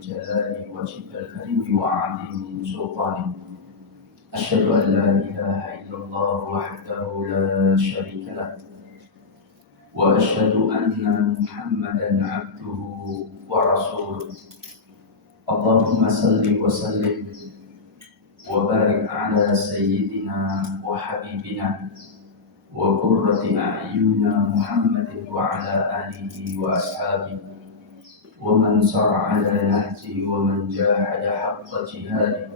جلاله وجه الكريم وعظيم سلطانه. أشهد أن لا إله إلا الله وحده لا شريك له، وأشهد أن محمدا عبده ورسوله. اللهم صل وسلم وبارك على سيدنا وحبيبنا وقرة أعيننا محمد وعلى آله وأصحابه ومن سار على نهجه ومن جاهد حق جهاده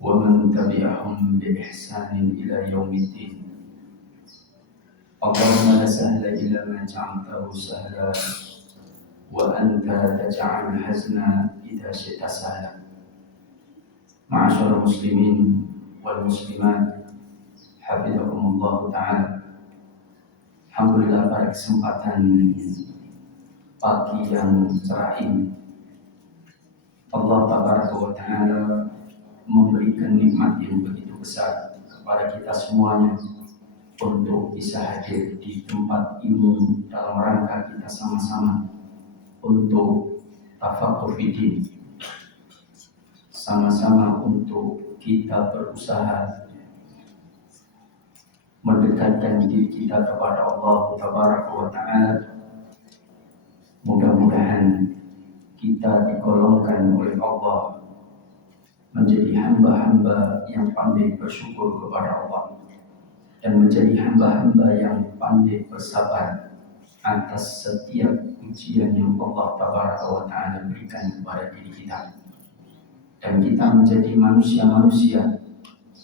ومن تبعهم بإحسان إلى يوم الدين. اللهم لا سهل إلا ما جعلته سهلا وأنت تجعل الحزن إذا شئت سهلا. Ma'asyarul muslimin wal muslimat, hafizakumullah ta'ala. Alhamdulillah, pada kesempatan pagi yang cerah ini Allah Tabaraka wa Ta'ala memberikan nikmat yang begitu besar kepada kita semuanya untuk bisa hadir di tempat ini dalam rangka kita sama-sama untuk tafaqquh fiddin, sama-sama untuk kita berusaha mendekatkan diri kita kepada Allah Tabaraka wa Ta'ala. Mudah-mudahan kita digolongkan oleh Allah menjadi hamba-hamba yang pandai bersyukur kepada Allah dan menjadi hamba-hamba yang pandai bersabar atas setiap ujian yang Allah Tabaraka wa Ta'ala berikan kepada diri kita, dan kita menjadi manusia-manusia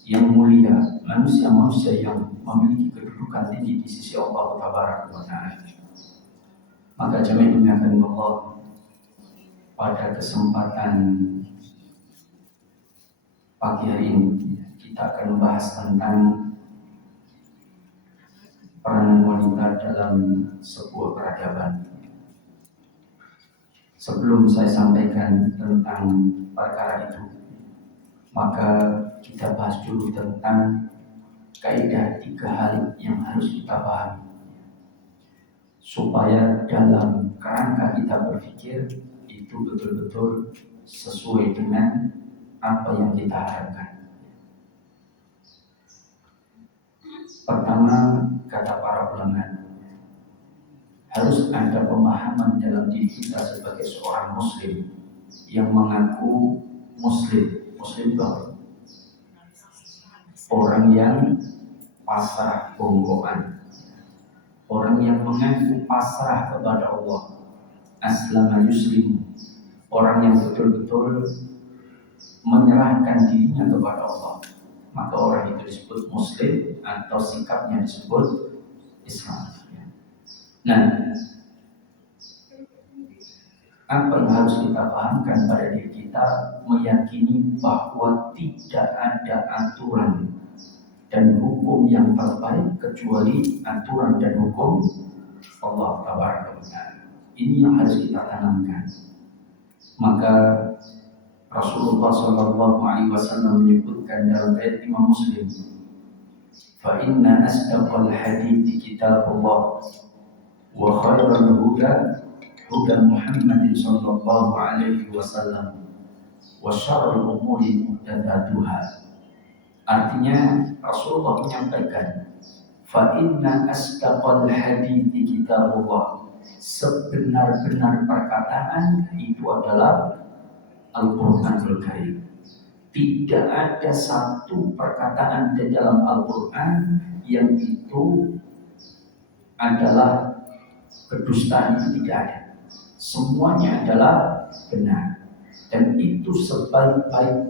yang mulia, manusia-manusia yang memiliki kedudukan tinggi di sisi Allah Tabaraka wa Ta'ala. Maka jemaah dimuliakan Allah, pada kesempatan pagi hari ini kita akan membahas tentang peranan wanita dalam sebuah peradaban. Sebelum saya sampaikan tentang perkara itu, maka kita bahas dulu tentang kaidah 3 hal yang harus kita pahami supaya dalam kerangka kita berpikir itu betul-betul sesuai dengan apa yang kita harapkan. Pertama, kata para ulama, harus ada pemahaman dalam diri kita sebagai seorang muslim yang mengaku muslim. Muslim itu orang yang pasrah bonggoan, orang yang mengaku pasrah kepada Allah, aslama yuslim, orang yang betul-betul menyerahkan dirinya kepada Allah, maka orang itu disebut muslim atau sikapnya disebut Islam. Nah, apa yang harus kita pahamkan pada diri kita? Meyakini bahwa tidak ada aturan dan hukum yang terbaik kecuali aturan dan hukum Allah Tabaraka wa Ta'ala. Ini yang harus kita tanamkan. Maka Rasulullah SAW menyebutkan dalam ayat Imam Muslim, fa inna asdaqal hadithi kitabullah wa khairal huda huda Muhammadin sallallahu alaihi wasallam wa syarrul umuri muhdatsatuha. Artinya Rasulullah menyampaikan, fa inna asdaqal hadithi kitabullah, sebenar-benar perkataan itu adalah Al-Quranul Karim. Tidak ada satu perkataan di dalam Al-Quran yang itu adalah kedustaan, itu tidak ada. Semuanya adalah benar, dan itu sebaik-baik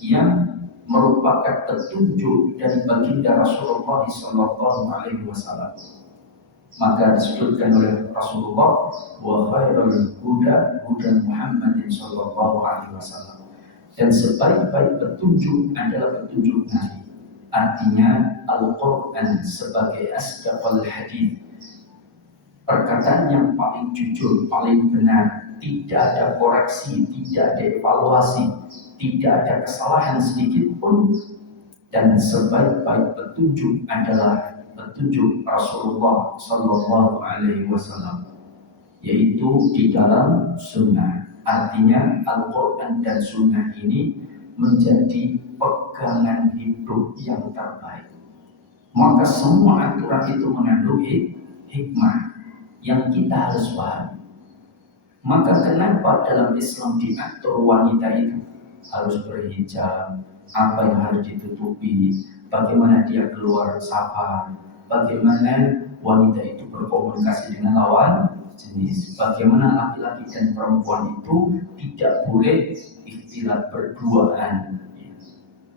yang merupakan petunjuk dari baginda Rasulullah SAW. Maka disebutkan oleh Rasulullah, wa khairul huda huda Muhammadin sallallahu alaihi wasallam, dan sebaik-baik petunjuk adalah petunjuk Nabi. Artinya Al-Quran sebagai asdaqal hadith, perkataan yang paling jujur, paling benar, tidak ada koreksi, tidak ada evaluasi, tidak ada kesalahan sedikit pun, dan sebaik-baik petunjuk adalah petunjuk Rasulullah Sallallahu Alaihi Wasallam, yaitu di dalam sunnah. Artinya Al-Quran dan Sunnah ini menjadi pegangan hidup yang terbaik. Maka semua aturan itu mengandung hikmah yang kita harus pahami. Maka kenapa dalam Islam diatur wanita itu harus berhijab, apa yang harus ditutupi, bagaimana dia keluar safar, bagaimana wanita itu berkomunikasi dengan lawan jenis, bagaimana laki-laki dan perempuan itu tidak boleh ikhtilat berduaan,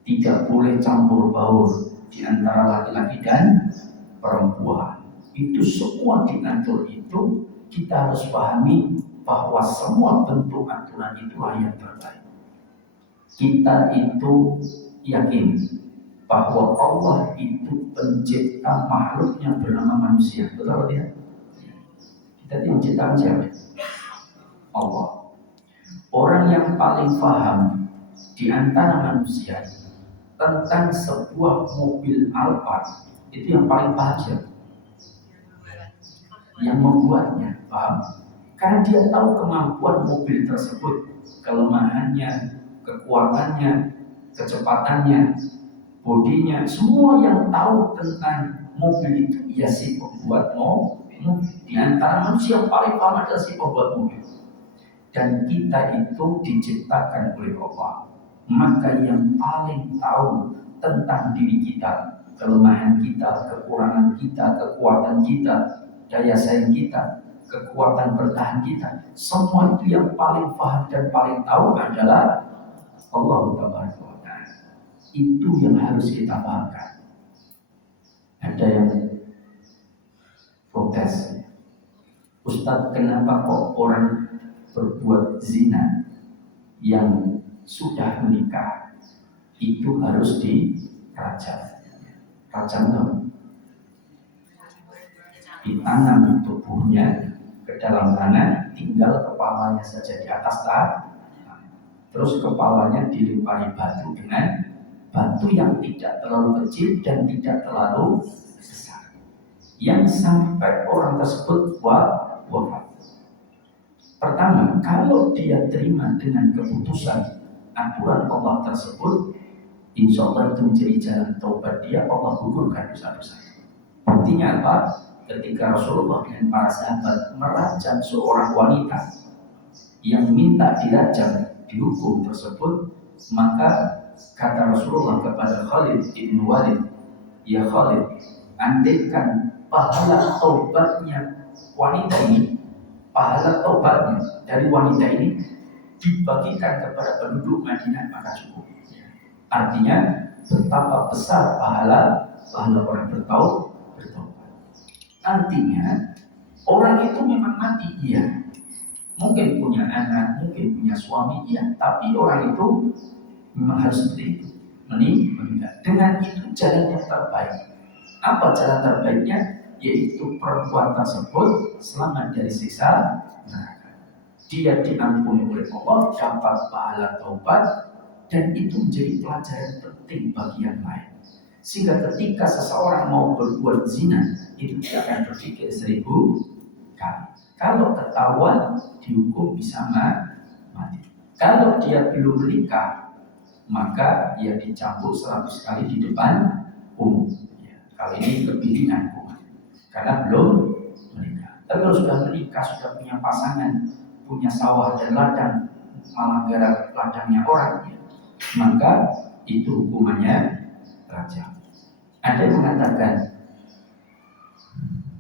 tidak boleh campur baur di antara laki-laki dan perempuan. Itu semua diatur itu, kita harus pahami bahwa semua bentuk aturan itulah yang terbaik. Kita itu yakin bahwa Allah itu pencipta makhluk yang bernama manusia. Betul tidak? Kita yang ciptaan siapa? Allah. Orang yang paling paham di antara manusia tentang sebuah mobil Alphard itu yang paling paham siapa? Yang membuatnya, paham? Karena dia tahu kemampuan mobil tersebut, kelemahannya, kekuatannya, kecepatannya, bodinya, semua yang tahu tentang mobil itu ya si pembuat mobil. Di antara manusia yang paling paham adalah si pembuat mobil. Dan kita itu diciptakan oleh Allah. Maka yang paling tahu tentang diri kita, kelemahan kita, kekurangan kita, kekuatan kita, daya saing kita, kekuatan bertahan kita, semua itu yang paling paham dan paling tahu adalah Allah Ta'ala. Itu yang harus kita pahamkan. Ada yang protes, Ustadz, kenapa kok orang berbuat zina yang sudah menikah itu harus dirajam? Rajam ditanam di tubuhnya ke dalam tanah, tinggal kepalanya saja di atas tanah. Terus kepalanya dilempari batu dengan batu yang tidak terlalu kecil dan tidak terlalu besar, yang sampai orang tersebut wafat. Pertama, kalau dia terima dengan keputusan aturan Allah tersebut, insya Allah itu menjadi jalan taubat dia, Allah gugurkan dosa-dosa. Buktinya apa? Ketika Rasulullah dan para sahabat merajam seorang wanita yang minta dirajam, dihukum tersebut, maka kata Rasulullah kepada Khalid bin Walid, ya Khalid, andaikan pahala taubatnya wanita ini, pahala taubatnya dari wanita ini dibagikan kepada penduduk Madinah, maka cukup. Artinya betapa besar pahala orang bertaubat. Artinya orang itu memang mati, iya. Mungkin punya anak, mungkin punya suami, iya. Tapi orang itu memang harus seperti itu, meninggal. Dengan itu jalan yang terbaik. Apa jalan terbaiknya? Yaitu perempuan tersebut selamat dari siksa neraka. Dia diampuni oleh Allah, dapat pahala taubat, dan itu menjadi pelajaran penting bagi yang lain. Sehingga ketika seseorang mau berbuat zina, itu dia akan berpikir 1000 kali. Kalau ketahuan, dihukum bisa mati. Kalau dia belum menikah, maka dia dicambuk 100 kali di depan umum. Kali ini lebih ringan hukuman, karena belum menikah. Tapi kalau sudah menikah, sudah punya pasangan, punya sawah dan ladang, malah garap ladangnya orang, maka itu hukumannya rajam. Ada yang mengatakan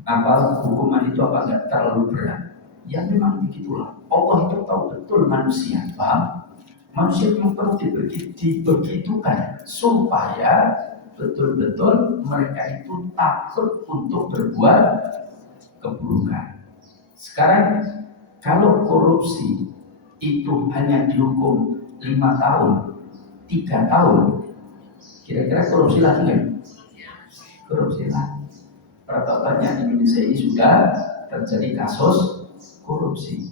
apa hukuman itu apa enggak terlalu berat? Ya memang begitulah. Allah itu tahu betul manusia, paham? Manusia itu perlu dibegitukan supaya betul-betul mereka itu takut untuk berbuat keburukan. Sekarang kalau korupsi itu hanya dihukum 5 tahun, 3 tahun, kira-kira korupsi lagi nggak? Korupsi lagi. Berapa banyak di Indonesia ini sudah terjadi kasus korupsi.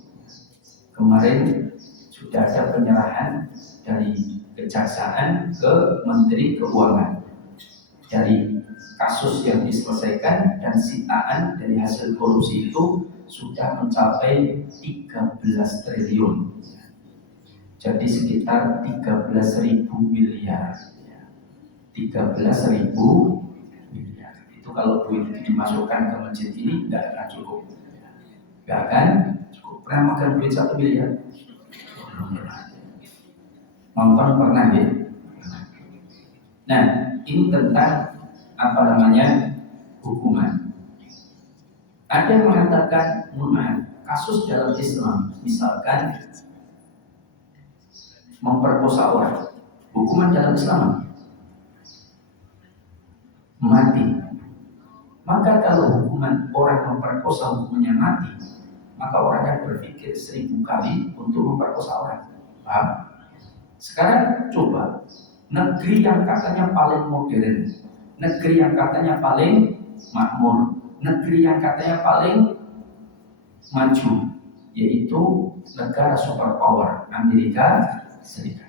Kemarin sudah ada penyerahan dari kejaksaan ke Menteri Keuangan dari kasus yang diselesaikan, dan sitaan dari hasil korupsi itu sudah mencapai 13 triliun. Jadi sekitar 13.000 miliar. 13.000 miliar. Itu kalau duit itu dimasukkan ke masjid ini nggak akan cukup. Nggak akan cukup. Pernah makan duit 1 miliar? Belum pernah. Nonton pernah ya? Nah, ini tentang apa namanya hukuman. Ada yang mengatakan, kasus dalam Islam, misalkan memperkosa orang, hukuman dalam Islam mati. Maka kalau hukuman orang memperkosa hukumannya mati, maka orang akan berpikir 1000 kali untuk memperkosa orang. Paham? Sekarang coba negeri yang katanya paling modern, negeri yang katanya paling makmur, negeri yang katanya paling maju, yaitu negara superpower Amerika Serikat.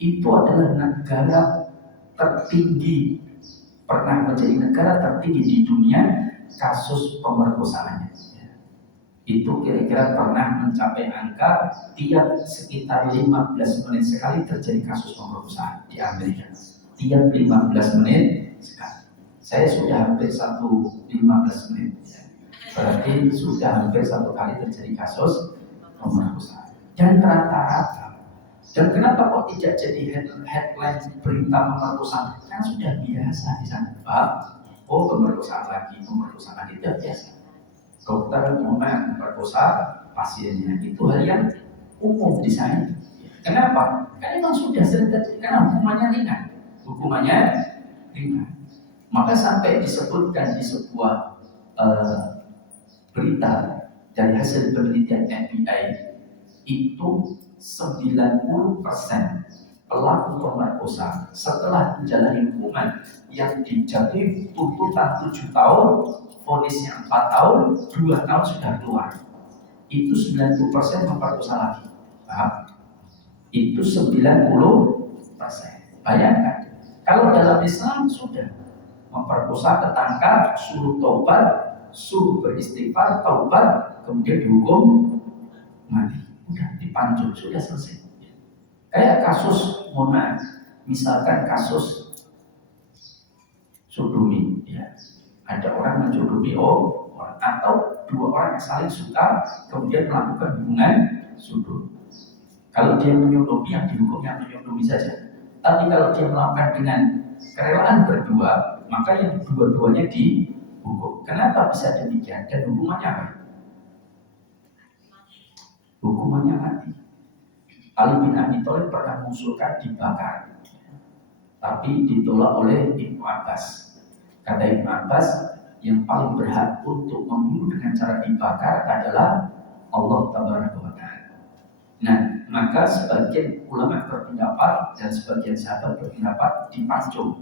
Itu adalah negara tertinggi, pernah menjadi negara tertinggi di dunia kasus pemerkosaannya. Itu kira-kira pernah mencapai angka tiap sekitar 15 menit sekali terjadi kasus pemerkosaan di Amerika. Tiap 15 menit sekali. Saya sudah hampir 15 menit. Berarti sudah hampir 1 kali terjadi kasus pemerkosaan. Dan rata-rata. Dan kenapa kok tidak jadi headline berita pemerkosaan? Kan sudah biasa di sana, Pak. Oh, pemerkosaan lagi itu biasa. Dokter memperkosa pasiennya, itu hal yang umum di sana. Kenapa? Karena memang sudah sering terjadi. Karena hukumannya ringan. Maka sampai disebutkan di sebuah berita dari hasil penelitian FBI itu 90% pelaku pemerkosa setelah menjalani hukuman yang dijatuhi tuntutan 7 tahun, vonisnya 4 tahun, 2 tahun sudah keluar. Itu 90% memperkosa lagi. Paham? Itu 90%. Bayangkan, kalau dalam Islam sudah memperkosa, ketangkap, suruh tobat, suruh beristighfar, taubat, kemudian dihukum mati. Udah dipanjul, sudah selesai. Kayak kasus, misalkan kasus sodomi, ya. Ada orang mensodomi orang, atau 2 orang yang saling suka kemudian melakukan hubungan sodomi. Kalau dia menyodomi, yang dihukum yang menyodomi saja. Tapi kalau dia melakukan dengan kerelaan berdua, maka yang dua-duanya dihukum. Kenapa bisa demikian? Dan hukumannya apa? Hukumannya mati. Ali bin Abi Thalib pernah mengusulkan dibakar, tapi ditolak oleh Ibnu Abbas. Kata Ibnu Abbas, yang paling berhak untuk membunuh dengan cara dibakar adalah Allah Tabaraka wa Ta'ala. Nah, maka sebagian ulama berpendapat dan sebagian sahabat berpendapat dipancung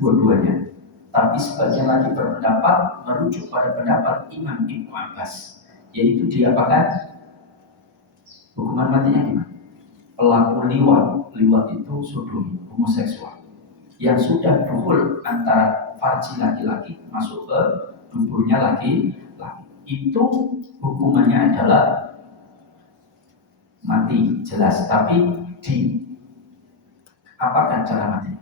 dua-duanya. Tapi sebagian lagi berpendapat merujuk pada pendapat Imam Ibnu Abbas, yaitu diapakan? Hukuman matinya gimana? Pelaku liwat itu sodomi, homoseksual, yang sudah duhul antara farji laki-laki masuk ke duburnya laki-laki, itu hukumannya adalah mati jelas. Tapi di apakan cara mati?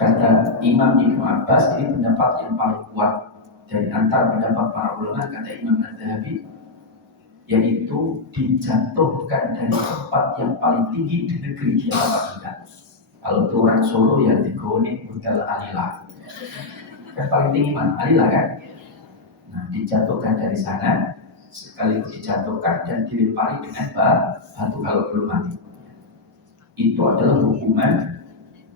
Kata Imam Ibnu Abbas, ini pendapat yang paling kuat dari antara pendapat para ulama, kata Imam Az-Zahabi, yaitu dijatuhkan dari tempat yang paling tinggi di negeri dia apa. Kalau itu orang Solo ya digoni budal Alila. Kan paling tinggi mana? Alila kan? Nah, dijatuhkan dari sana, sekaligus dijatuhkan dan dilempari dengan batu kalau belum mati. Itu adalah hukuman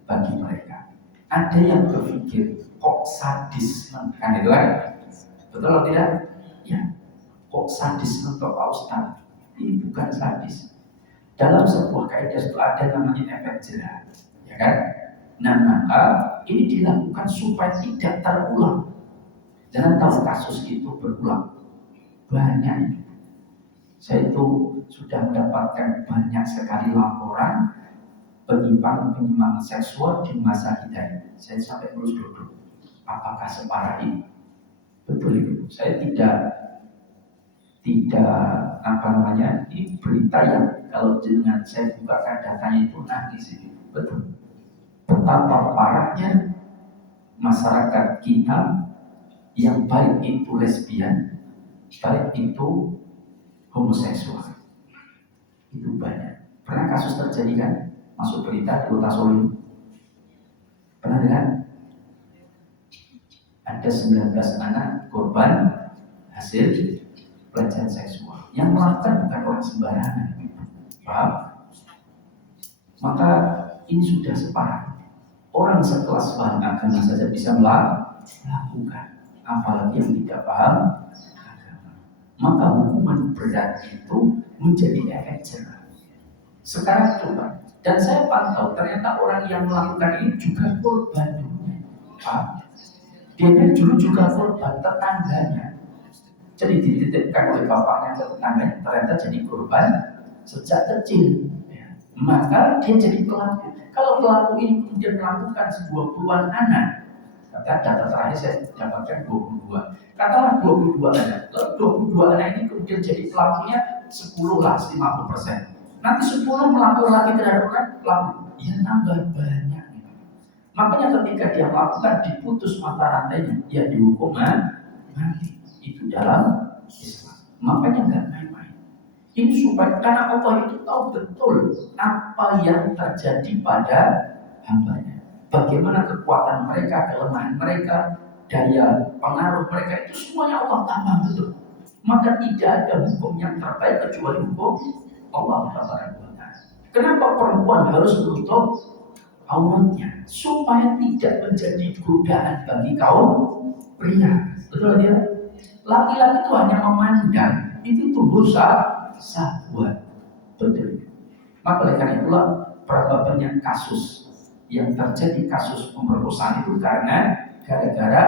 bagi mereka. Ada yang berpikir kok sadisme kan itu kan? Betul atau tidak? Ya. Kok sadisme Pak Ustaz? Ini bukan sadis. Dalam sebuah kaidah itu ada namanya efek jerah, ya kan? Nah, maka ini dilakukan supaya tidak terulang. Jangan tahu kasus itu berulang. Banyak. Saya itu sudah mendapatkan banyak sekali laporan penyimpangan seksual di masa kita. Saya sampai terus duduk. Apakah separah ini? Betul itu. Saya tidak ini berita yang kalau dengan saya bukakan datanya itu nangis ini. Betul. Betapa parahnya masyarakat kita yang baik itu lesbian, baik itu homoseksual. Itu banyak. Pernah kasus terjadi kan? Masuk berita di Kota Solo. Pernah dengar? Ada 19 anak korban hasil pelecehan seksual. Yang melakukan bukan orang sembarangan. Paham? Maka ini sudah separah. Orang sekelas paham agama saja bisa melakukan, apalagi yang tidak paham agama. Maka hukuman berat itu menjadi efek jerah. Sekarang coba, dan saya pantau ternyata orang yang melakukan ini juga korban dulunya. Dia dulu juga korban tetangganya. Jadi dititipkan oleh bapaknya ke tetangganya, ternyata jadi korban sejak kecil. Maka dia jadi pelaku. Kalau pelaku ini kemudian melakukan sebuah puluhan anak, kata data terakhir saya dapatkan 22. Katalah 22 anak. Lalu 22 anak ini kemudian jadi pelakunya 10 lah, 50%. Nanti 10 melakukan lagi terhadap orang pelaku, ya nambah banyak. Makanya ketika dia melakukan diputus mata rantainya, ya dihukum mati. Itu dalam Islam. Makanya nggak main-main. Ini supaya karena Allah itu tahu betul apa yang terjadi pada hambanya. Bagaimana kekuatan mereka, kelemahan mereka, daya pengaruh mereka, itu semuanya Allah tambah betul. Maka tidak ada hukum yang terbaik kecuali hukum Allah Subhanahu wa Ta'ala. Kenapa perempuan harus menutup auratnya? Supaya tidak menjadi godaan bagi kaum pria. Betul ya? Laki-laki itu hanya memandang, itu tumbuh syahwat. Betul. Maka oleh karena itulah berapa banyak kasus yang terjadi kasus pemerkosaan itu karena gara-gara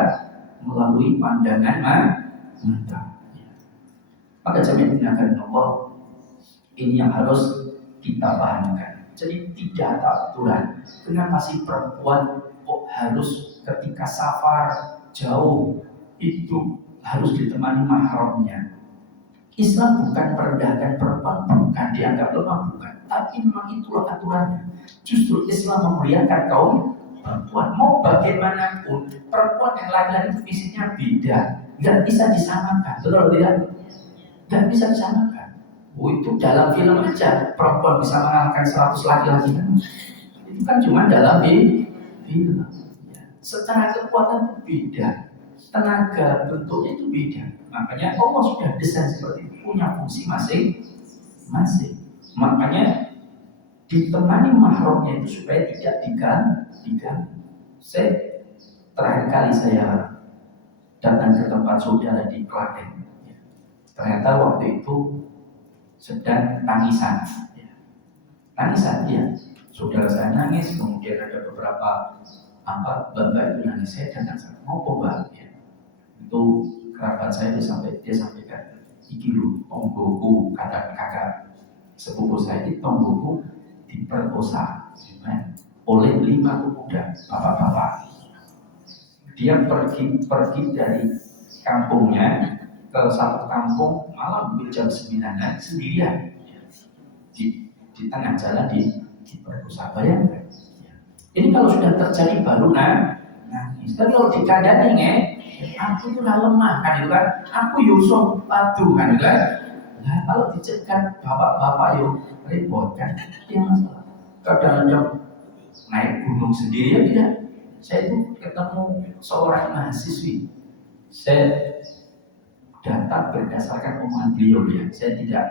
melalui pandangan mata. Maka jaminan gunakan Allah ini yang harus kita pahamkan. Jadi tidak ada aturan. Kenapa sih perempuan kok harus ketika safar jauh itu harus ditemani mahramnya? Islam bukan merendahkan perempuan, bukan dianggap lemah, bukan. Tapi memang itulah aturannya. Justru Islam memuliakan kaum perempuan. Mau bagaimanapun, perempuan yang laki-laki itu fisiknya beda, nggak bisa disamakan. Betul tidak? Nggak bisa disamakan. Oh, itu dalam film aja perempuan bisa mengalahkan 100 laki-laki. Itu kan cuma dalam film. Secara kekuatan itu beda, tenaga bentuknya itu beda. Makanya Allah sudah desain seperti itu, punya fungsi masing-masing. Makanya ditemani mahramnya itu supaya tidak diganggu. Saya terakhir kali saya datang ke tempat saudara di Klaten. Ternyata waktu itu sedang tangisan. Tangisan, ya. Saudara saya nangis, kemudian ada beberapa mbak itu nangis. Saya datang, mau mbak? Itu kerabat saya dia sampaikan, iki lu tonggoku, kata kakak sepupu saya, ini tonggoku diperkosa oleh 5 pemuda bapak-bapak. Dia pergi dari kampungnya ke satu kampung malam jam 9 sendirian di tengah jalan diperkosa. Bayangkan. Ini kalau sudah terjadi baru nangis. Tapi kalau dikandani aku itu udah lemah kan itu kan, aku yusuf padu kan itu kan. Nah kalau dicekkan bapak-bapak yuk repot kan, dia masalah. Kadang-kadang naik gunung sendiri ya tidak. Saya itu ketemu seorang mahasiswi, saya datang berdasarkan omongan beliau ya. Saya tidak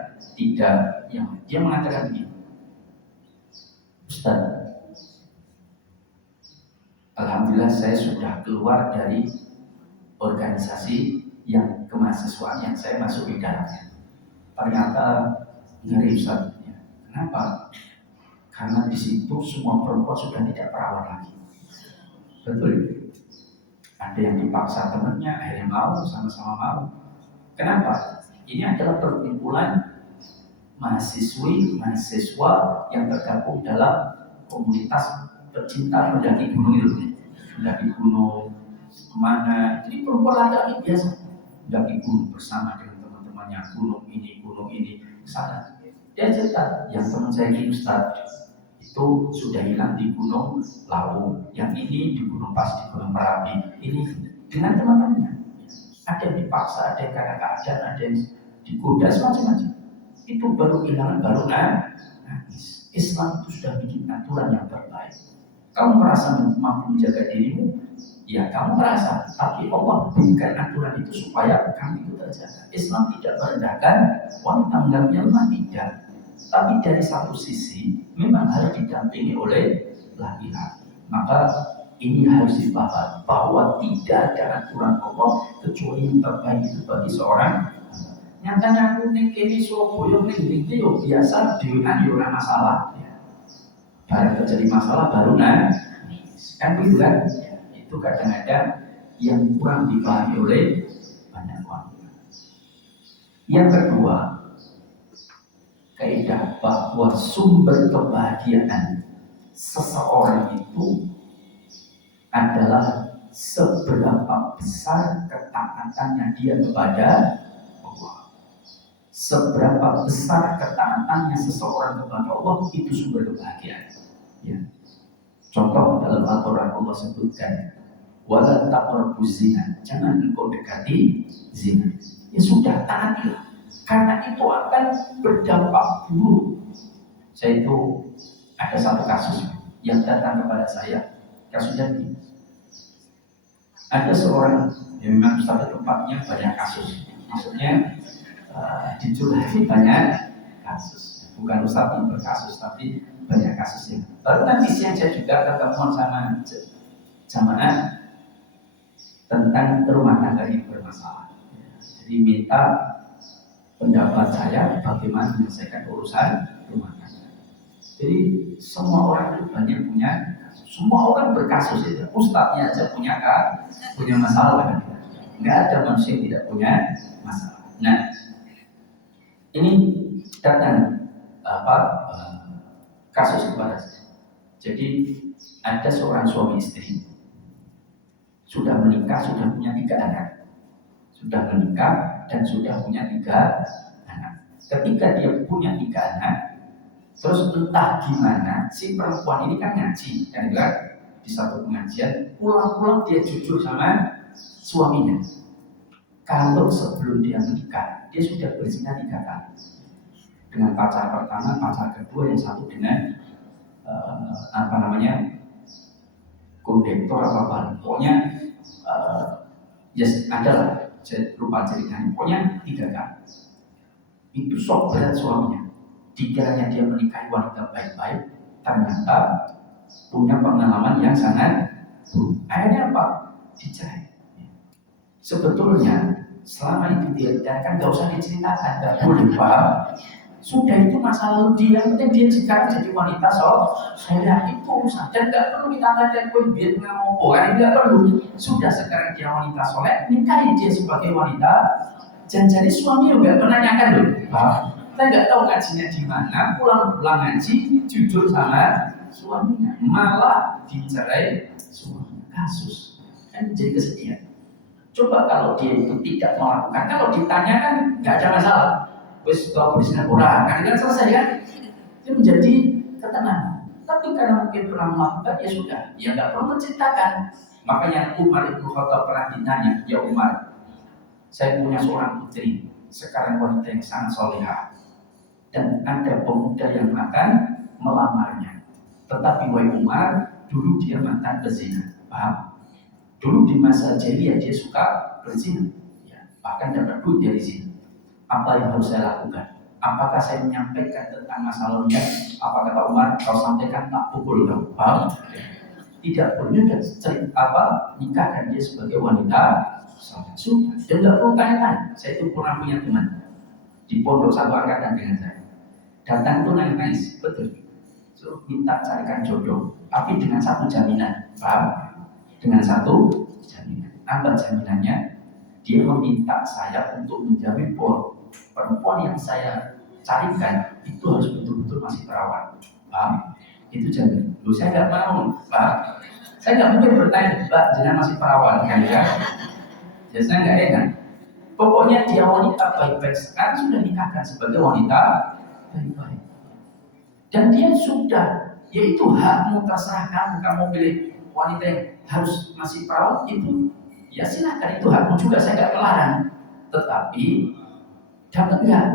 yang dia mengatakan begini, Ustaz, alhamdulillah saya sudah keluar dari organisasi yang kemahasiswaan yang saya masuk di dalamnya. Ternyata ngeri Ustaz. Kenapa? Karena di situ semua perempuan sudah tidak perawan lagi. Betul. Ada yang dipaksa temannya, akhirnya mau, sama-sama mau. Kenapa? Ini adalah perkumpulan mahasiswa yang tergabung dalam komunitas pecinta mendaki gunung itu. Mendaki gunung kemana? Jadi perempuan laki-laki biasa mendaki gunung bersama dengan teman-teman namanya gunung ini sana. Dia cerita, yang teman saya ini Ustaz itu sudah hilang di Gunung Lawu, yang ini di Gunung Pas, di Gunung Merapi, ini dengan teman-temannya. Ada yang dipaksa, ada yang karena keadaan, ada yang digoda, macam-macam. Itu baru kehilangan, baru nangis. Islam itu sudah bikin aturan yang terbaik. Kamu merasa mampu menjaga dirimu, ya kamu merasa, tapi Allah berikan aturan itu supaya kamu itu terjaga. Islam tidak merendahkan wanita mengambil lemah, tidak. Tapi dari satu sisi memang harus didampingi oleh laki-laki. Maka ini harus dipahami bahwa tidak ada aturan Allah kecuali yang terbaik itu bagi seorang. Nyatanya aku ning kene Surabaya ning yo biasa dhewean yo ora masalah. Barang terjadi masalah baru kan gitu kan? Itu kadang-kadang yang kurang dipahami oleh banyak wanita. Yang kedua, kaidah bahwa sumber kebahagiaan seseorang itu adalah seberapa besar ketaatannya dia kepada Allah. Seberapa besar ketaatannya seseorang kepada Allah itu sumber kebahagiaan. Ya. Contoh dalam Al-Quran Allah sebutkan, wala taqrabuz zina, jangan engkau dekati zina. Ya sudah, taatilah. Karena itu akan berdampak buruk. Saya itu ada satu kasus yang datang kepada saya. Kasusnya ini, ada seorang yang memang satu tempatnya banyak kasus. Maksudnya dicurhati banyak kasus. Bukan ustaz yang berkasus, tapi banyak kasusnya. Baru nanti siang saya juga ketemu sama jamaah tentang rumah tangga yang bermasalah. Jadi minta pendapat saya bagaimana menyelesaikan urusan rumah tangga. Jadi semua orang itu banyak punya, semua orang berkasus itu. Ustadznya aja punya masalah. Nggak ada manusia yang tidak punya masalah. Nah, ini datang kasus kepada saya. Jadi ada seorang suami istri sudah menikah, sudah punya 3 anak. Sudah menikah dan sudah punya 3 anak. Ketika dia punya 3 anak, terus entah gimana si perempuan ini kan ngaji, kan di satu pengajian, pulang-pulang dia jujur sama suaminya. Kalau sebelum dia menikah, dia sudah berzina 3 kali. Dengan pacar pertama, pacar kedua, yang satu dengan kondektor apa pokoknya adalah, saya lupa ceritanya, pokoknya 3 kali. Itu sok berat suaminya. Dikiranya dia menikahi wanita baik-baik, ternyata punya pengalaman yang sangat buruk. Akhirnya apa? Dicerai. Sebetulnya selama itu dia kan gak usah diceritakan, gak boleh, paham? Sudah itu masa lalu dia, penting dia sekarang jadi wanita soleh itu urusan, dan gak perlu kita ngajarin pun biar ngomong, kan gak perlu. Sudah sekarang dia wanita soleh, nikahi dia sebagai wanita. Jadi suami juga menanyakan loh, saya nggak tahu ngajinya di mana, pulang ngaji jujur sama suaminya, malah dicerai suami. Kasus kan jadi kesedihan. Coba kalau dia itu tidak melakukan, kalau ditanya kan nggak ada masalah. Wes kalau berisnya kurang, kan selesai kan? Itu menjadi ketenangan. Tapi karena mungkin pernah melakukan, ya sudah, ya nggak perlu menceritakan. Makanya Umar Ibn Khattab pernah ditanya, ya Umar, saya punya seorang putri, sekarang wanita yang sangat solehah, dan ada pemuda yang akan melamarnya. Tetapi wahai Umar, dulu dia mantan pezina, paham? Dulu di masa jahiliyah dia suka berzina, ya, bahkan dapat duit dari zina. Apa yang harus saya lakukan? Apakah saya menyampaikan tentang masa lalunya? Apa kata Umar? Kau sampaikan, tak pukul kamu, paham? Tidak boleh nikahkan dia sebagai wanita. Sudah, dan tidak perlu tanya-tanya. Saya itu pernah punya teman di pondok satu angkatan dengan saya. Datang itu nangis, betul. So, minta carikan jodoh, tapi dengan satu jaminan, paham? Dengan satu jaminan. Apa jaminannya? Dia meminta saya untuk menjamin bahwa perempuan yang saya carikan itu harus betul-betul masih perawan, paham? Itu jaminan. Loh, saya nggak mau, paham? Saya nggak mungkin bertanya, Mbak, jangan masih perawan, kan ya? Biasanya nggak enak. Pokoknya dia wanita baik-baik, sekarang sudah nikahkan sebagai wanita baik-baik. Dan dia sudah, yaitu hakmu, terserah kamu pilih wanita yang harus masih perawan itu, ya silakan, itu hakmu juga, saya nggak melarang. Tetapi dapat nggak?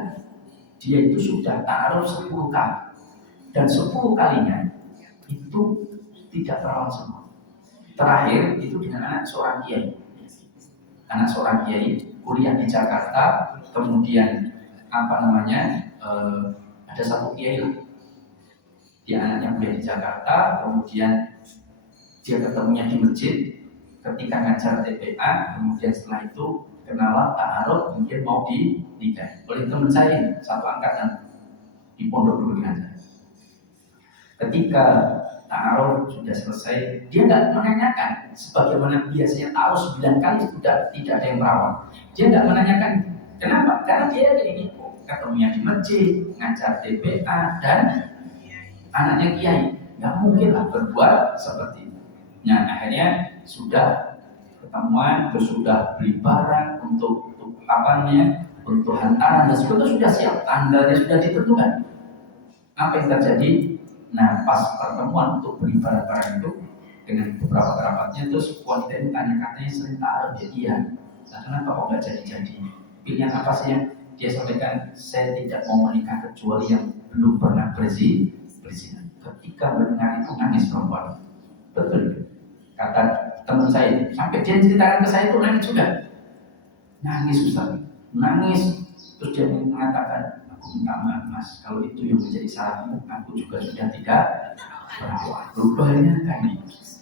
Dia itu sudah taruh 10 kali, dan 10 kalinya itu tidak perawan semua. Terakhir itu dengan anak seorang kiai, kuliah di Jakarta, kemudian ada satu kiai lah, dia anaknya kuliah di Jakarta, kemudian dia ketemunya di masjid ketika ngajar TPA, kemudian setelah itu kenalan, ta'aruf, kemudian mau dinikah oleh teman saya satu angkatan di pondok dulu dengan saya. Ketika ta'aruf sudah selesai, dia nggak menanyakan sebagaimana biasanya taruh 9 kali sudah tidak ada yang merawat. Dia nggak menanyakan kenapa, karena dia ini ketemunya di masjid, ngajar TPA, dan anaknya kiai, nggak mungkin lah berbuat seperti itu. Nah akhirnya sudah ketemuan, terus sudah beli barang untuk untuk hantaran dan sebagainya, sudah siap, tanggalnya sudah ditentukan. Apa yang terjadi? Nah pas pertemuan untuk beli barang-barang itu dengan beberapa kerabatnya, terus wanita ini tanya, katanya sering taruh, dia iya. Nah kenapa kok nggak jadi-jadi? Pilihan apa sih yang dia sampaikan? Saya tidak mau menikah kecuali yang belum pernah berzina. Ketika mendengar itu nangis perempuan. Betul, kata teman saya, sampai dia ceritakan ke saya itu nangis juga. Nangis Ustaz, nangis. Terus dia mengatakan, aku minta maaf mas, kalau itu yang menjadi salahmu, aku juga sudah tidak berawal. Rupanya kan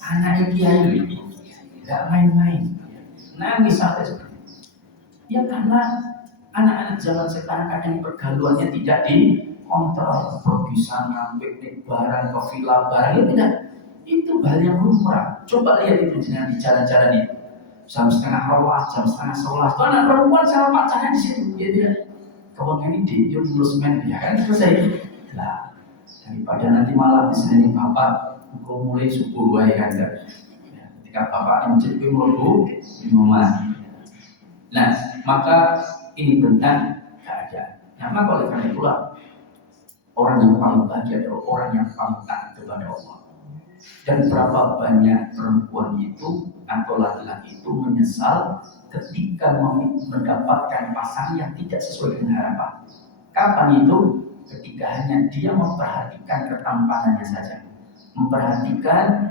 anaknya kiai ini tidak main-main, nangis sampai seperti itu. Ya karena anak-anak zaman sekarang kadang pergaulannya tidak dikontrol, pergi sana, piknik barang, ke villa barang, ya tidak. Itu hal yang lumrah. Coba lihat itu di jalan-jalan itu. Jam 10:30, jam 10:30, itu anak perempuan sama pacarnya di situ, gitu ya. Kawan ini di lulus men, ya kan selesai. Lah, daripada nanti malah di sini bapak, kau mulai subuh wae kan ya. Ketika bapak mencari melebu di rumah. Nah, maka ini tentang keadaan. Nah, maka oleh karena itulah orang yang paling bahagia adalah orang yang paling taat kepada Allah. Dan berapa banyak perempuan itu atau laki-laki itu menyesal ketika mendapatkan pasangan yang tidak sesuai dengan harapan. Kapan itu? Ketika hanya dia memperhatikan ketampanannya saja, memperhatikan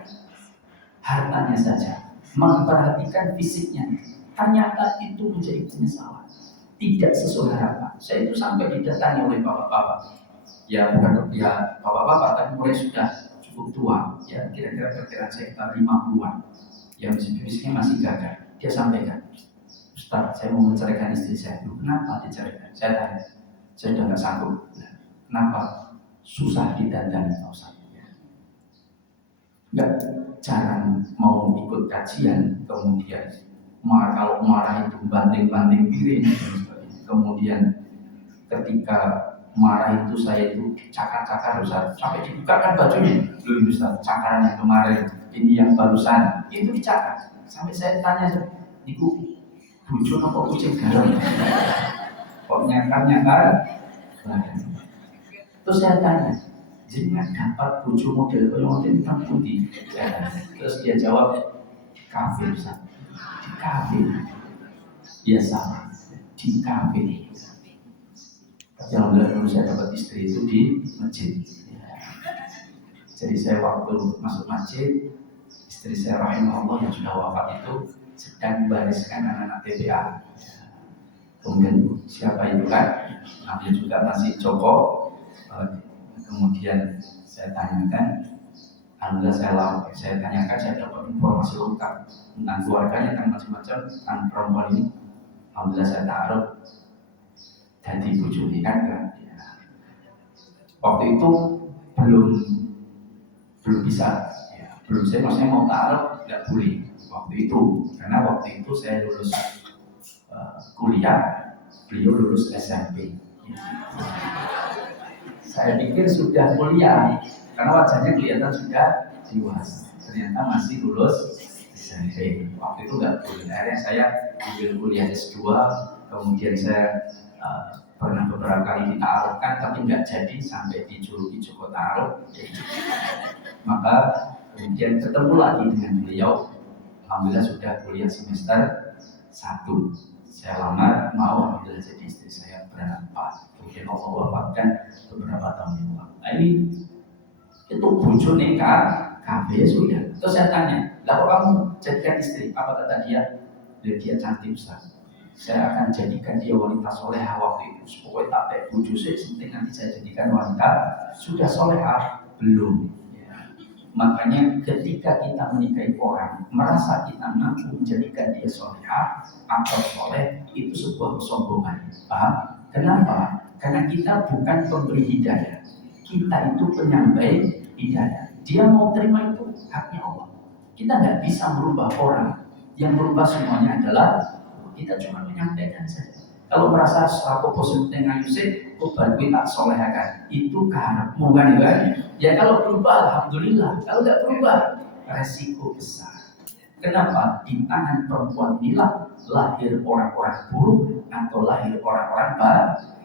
hartanya saja, memperhatikan fisiknya. Ternyata itu menjadi penyesalan, tidak sesuai harapan. Saya itu sampai didatangi oleh bapak-bapak. Ya bukan ya bapak-bapak, tapi mulai sudah cukup tua, ya kira-kira perkiraan sekitar 50-an, yang fisiknya masih gagah. Dia sampaikan, Ustaz, saya mau menceraikan istri saya. Kenapa diceraikan? Saya tanya, saya sudah nggak sanggup. Nah, kenapa? Susah didandani, Ustaz. Nggak jarang mau ikut kajian, kemudian kalau marah itu banting-banting piring, kemudian ketika marah itu saya itu cakar-cakar Ustaz, sampai dibukakan bajunya. Dulu Ustaz, cakaran yang kemarin, ini yang barusan, itu dicakar. Sampai saya tanya, itu bujuk apa kucing garam? Kok nyakar-nyakar? Nah, terus saya tanya, jadi dapat bujuk model koyote hitam putih? Terus dia jawab, kafe Ustaz, di kafe. Dia sama, di kafe. Alhamdulillah dulu saya dapat istri itu di masjid. Jadi saya waktu masuk masjid, istri saya rahimahullah yang sudah wafat itu sedang membariskan anak-anak TPA. Kemudian siapa itu kan? Namanya juga masih Joko. Kemudian saya tanyakan, alhamdulillah saya tanyakan, saya dapat informasi lengkap tentang keluarganya dan macam-macam tentang perempuan ini. Alhamdulillah saya taruh jadi bujuni kan ya. Waktu itu belum bisa ya, belum saya maksudnya mau taruh tidak boleh waktu itu, karena waktu itu saya lulus kuliah, beliau lulus SMP ya. Saya pikir sudah kuliah karena wajahnya kelihatan sudah dewasa, ternyata masih lulus SMP. Waktu itu nggak boleh, akhirnya saya ambil kuliah S2 Kemudian saya pernah beberapa kali ditaruhkan tapi nggak jadi sampai dijuluki Joko Taruh. Maka kemudian ketemu lagi dengan beliau. Alhamdulillah sudah kuliah semester 1. Saya lamar, mau alhamdulillah jadi istri saya beranak 4. Kemudian Allah wafatkan beberapa tahun yang lalu. Nah, ini itu bojone kafe sudah. Terus saya tanya, lah kok kamu jadikan istri? Apa kata dia? Dia cantik Ustaz. Saya akan jadikan dia wanita soleha waktu itu. Pokoknya tak baik bojo saya, penting nanti saya jadikan wanita sudah soleha belum. Ya. Makanya ketika kita menikahi orang, merasa kita mampu menjadikan dia soleha atau soleh, itu sebuah kesombongan. Paham? Kenapa? Karena kita bukan pemberi hidayah. Kita itu penyampai hidayah. Dia mau terima itu haknya Allah. Kita nggak bisa merubah orang. Yang berubah semuanya adalah kita cuma menyampaikan saja. Kalau merasa serapu positif dengan Yusuf, obat kita solehakan. Itu karepmu kan ya? Ya kalau berubah, alhamdulillah. Kalau tidak berubah, resiko besar. Kenapa? Di tangan perempuan inilah lahir orang-orang buruk atau lahir orang-orang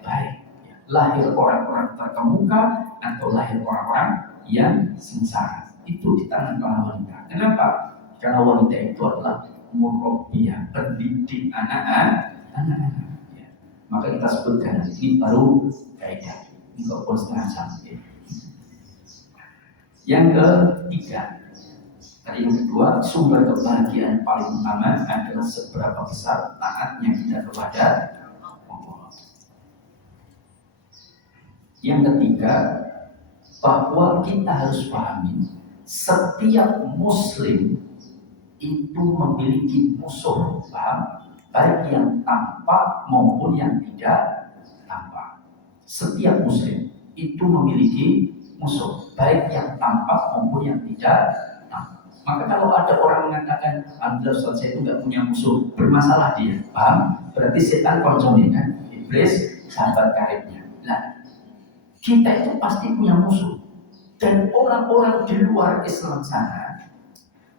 baik. Lahir orang-orang terkemuka atau lahir orang-orang yang sengsara. Itu di tangan para wanita. Kenapa? Karena wanita itu adalah murabbiah, pendidik anak-anak. Ya. Maka kita sebutkan ini baru kaidah. Ini kok setengah jam. Ya. Yang ketiga, tadi yang kedua, sumber kebahagiaan paling utama adalah seberapa besar taatnya kita kepada Allah. Yang ketiga, bahwa kita harus pahami setiap Muslim itu memiliki musuh, paham? Baik yang tampak maupun yang tidak tampak. Setiap Muslim itu memiliki musuh, baik yang tampak maupun yang tidak tampak. Maka kalau ada orang mengatakan, alhamdulillah saya itu nggak punya musuh, bermasalah dia, paham? Berarti setan konsolnya kan, iblis sahabat karibnya. Nah, kita itu pasti punya musuh, dan orang-orang di luar Islam sana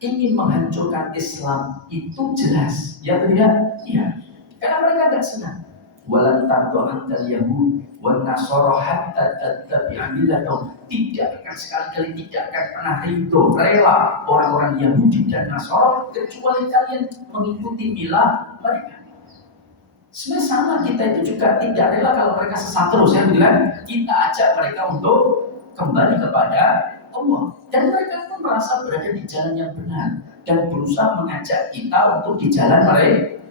ingin menghancurkan Islam itu jelas, ya tidak? Iya. Karena mereka tidak senang. Walan tardo antal Yahud wan Nasara hatta tattabi'a millatahum. Tidak akan sekali-kali tidak akan pernah ridho rela orang-orang Yahudi dan Nasara kecuali kalian mengikuti milah mereka. Sebenarnya sama, kita itu juga tidak rela kalau mereka sesat terus, ya kan? Kita ajak mereka untuk kembali kepada Allah, dan mereka pun merasa berada di jalan yang benar dan berusaha mengajak kita untuk di jalan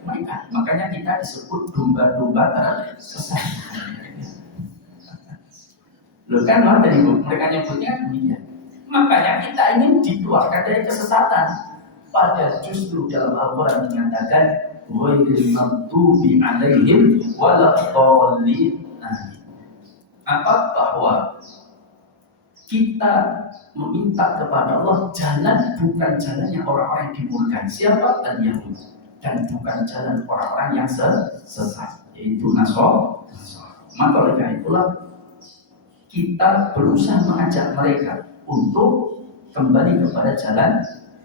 mereka. Makanya kita disebut domba-domba tersesat. Loh kan mereka nyebutnya demikian. Makanya kita ingin dikeluarkan dari kesesatan. Pada justru dalam Al-Quran menyatakan ghairil maghdubi 'alaihim waladdallin. Apa? Bahwa kita meminta kepada Allah jalan bukan jalannya orang-orang yang dimurkai. Siapa? Al-Yahud. Dan bukan jalan orang-orang yang sesat, yaitu Nasara. Maka oleh karena itulah kita berusaha mengajak mereka untuk kembali kepada jalan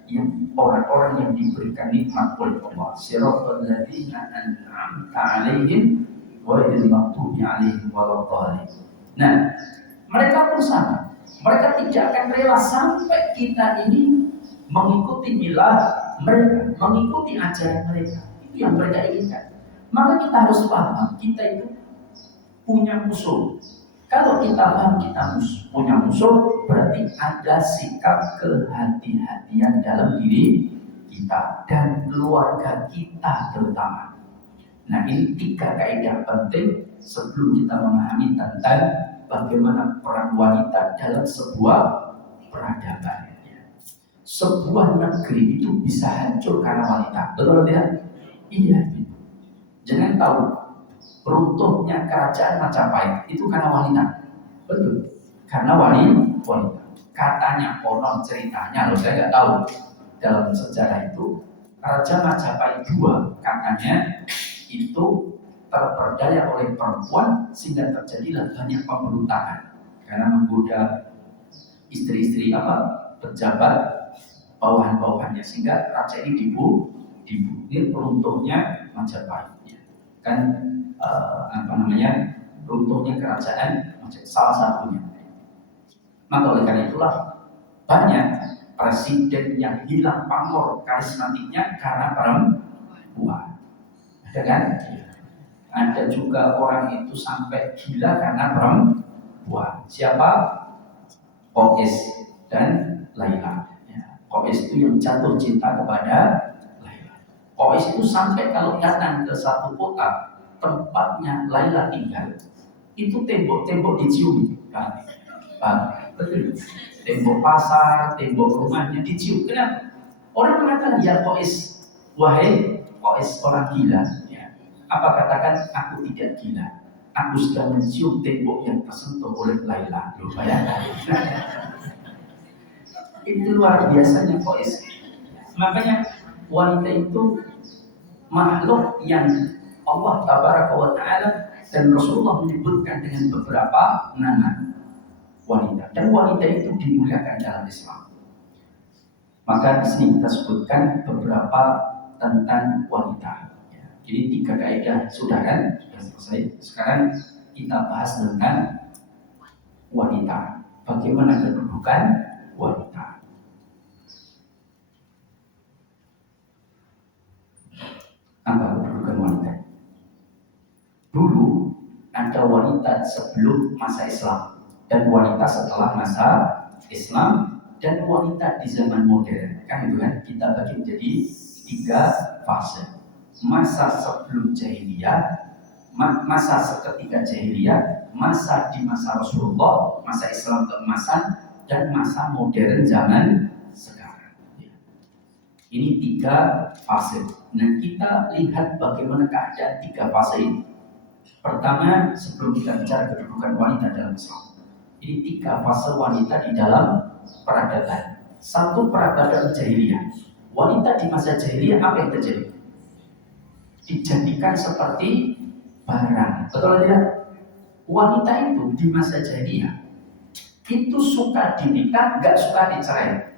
yang orang-orang yang diberikan nikmat oleh Allah. Siratal ladzina an'amta 'alaihim ghairil maghdubi 'alaihim waladdallin. Nah, mereka pun sama. Mereka tidak akan rela sampai kita ini mengikuti milah mereka, mengikuti ajaran mereka. Itu yang mereka inginkan. Maka kita harus paham, kita itu punya musuh. Kalau kita paham kita punya musuh, berarti ada sikap kehati-hatian dalam diri kita dan keluarga kita terutama. Nah, ini 3 kaidah penting sebelum kita memahami tentang bagaimana peran wanita dalam sebuah peradaban. Sebuah negeri itu bisa hancur karena wanita, betul tidak? Iya. Jangan tahu runtuhnya kerajaan Majapahit itu karena wanita, betul? Karena wanita. Katanya, konon ceritanya, saya nggak tahu dalam sejarah itu Raja Majapahit II katanya itu terperdaya oleh perempuan sehingga terjadilah banyak pemberontakan karena menggoda istri-istri pejabat bawahan-bawahannya sehingga raja ini dibunuh. Ini runtuhnya Majapahit. kan runtuhnya kerajaan Mesir salah satunya. Maka oleh karena itulah banyak presiden yang hilang pamor karismatiknya karena perempuan. Ada kan? Ada juga orang itu sampai gila karena perempuan. Siapa? Qais dan Laila. Qais itu yang jatuh cinta kepada Laila. Qais itu sampai kalau datang ke satu kota tempatnya Laila tinggal, itu tembok-tembok dicium. Betul. Tembok pasar, tembok rumahnya dicium. Kenapa? Orang mengatakan ya Qais, wahai Qais orang gila. Apa katakan aku tidak gila, aku sedang mencium tembok yang tersentuh oleh Laila. Loh, bayangkan. Itu luar biasanya Qais. Makanya wanita itu makhluk yang Allah Tabaraka wa Ta'ala dan Rasulullah menyebutkan dengan beberapa nama wanita, dan wanita itu dimuliakan dalam Islam. Maka di sini kita sebutkan beberapa tentang wanita. Jadi 3 kaidah sudah kan? Sudah selesai. Sekarang kita bahas tentang wanita. Bagaimana kedudukan wanita? Apa kedudukan wanita? Dulu ada wanita sebelum masa Islam dan wanita setelah masa Islam dan wanita di zaman modern. Kan itu kan kita bagi menjadi 3 fase. Masa sebelum jahiliyah, masa seketika jahiliyah, masa di masa Rasulullah, masa Islam keemasan, dan masa modern zaman sekarang. Ini 3 fase. Nah, kita lihat bagaimana keadaan 3 fase ini. Pertama, sebelum kita bicara kedudukan wanita dalam Islam, ini 3 fase wanita di dalam peradaban. 1, peradaban jahiliyah. Wanita di masa jahiliyah apa yang terjadi? Dijadikan seperti barang. Betul tidak? Wanita itu di masa jahiliyah itu suka dinikah, gak suka dicerai.